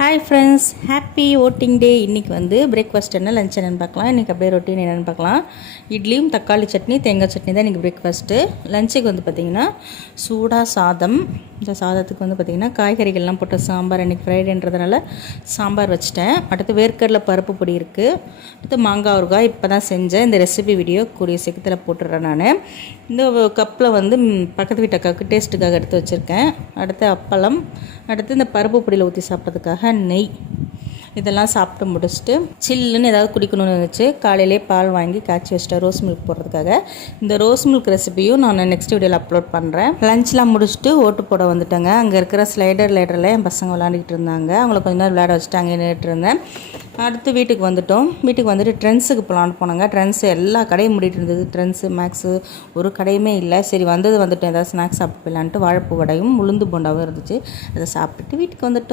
Hi friends, happy voting டே. இன்றைக்கி வந்து breakfast என்ன, லஞ்ச் என்னென்னு பார்க்கலாம். இன்றைக்கி அப்படியே ரொட்டீன் என்னென்னு பார்க்கலாம். இட்லியும் தக்காளி சட்னி, தேங்காய் சட்னி தான் இன்றைக்கி பிரேக்ஃபாஸ்ட்டு. லஞ்சுக்கு வந்து பார்த்திங்கன்னா சூடாக சாதம். இந்த சாதத்துக்கு வந்து பார்த்திங்கன்னா காய்கறிகள்லாம் போட்ட சாம்பார். இன்றைக்கி ஃப்ரைடேன்றதுனால சாம்பார் வச்சுட்டேன். அடுத்து வேர்க்கடலை பருப்பு பொடி இருக்குது. அடுத்து மாங்காய் ஊறுகாய் இப்போ தான் செஞ்சேன். இந்த ரெசிபி வீடியோ கூடிய சீக்கிரத்தில் போட்டுடுறேன் நான். இந்த கப்பில் வந்து பக்கத்து வீட்டு அக்காவுக்கு டேஸ்ட்டுக்காக எடுத்து வச்சுருக்கேன். அடுத்து அப்பளம். அடுத்து இந்த பருப்பு பொடியில் ஊற்றி சாப்பிட்றதுக்காக நெய். இதெல்லாம் சாப்பிட்டு முடிச்சுட்டு சில்லுன்னு ஏதாவது குடிக்கணும்னு இருந்துச்சு. காலையிலே பால் வாங்கி காய்ச்சி வச்சிட்டேன் ரோஸ் மில்க் போடுறதுக்காக. இந்த ரோஸ் மில்க் ரெசிபியும் நான் நெக்ஸ்ட் வீடியோவில் அப்லோட் பண்ணுறேன். லஞ்ச்லாம் முடிச்சுட்டு ஓட்டு போட வந்துட்டேங்க. அங்கே இருக்கிற லேடரில் என் பசங்க விளாண்டுக்கிட்டு இருந்தாங்க. அவங்கள கொஞ்ச நேரம் விளையாட வச்சுட்டு அங்கே நின்றுட்டு இருந்தேன். அடுத்து வீட்டுக்கு வந்துட்டோம். வீட்டுக்கு வந்துட்டு ட்ரெண்ட்ஸுக்கு போகலான்னு போனாங்க. ட்ரெண்ட்ஸு எல்லா கடையும் மூடிட்டு இருந்தது. ட்ரெண்ட்ஸு, மேக்ஸு ஒரு கடையுமே இல்லை. சரி வந்துட்டு ஏதாவது ஸ்நாக்ஸ் சாப்பிட்டு போயிடலான்ட்டு வாழைப்பூ வடையும் உளுந்து போண்டாவும் இருந்துச்சு. அதை சாப்பிட்டுட்டு வீட்டுக்கு வந்துட்டோம்.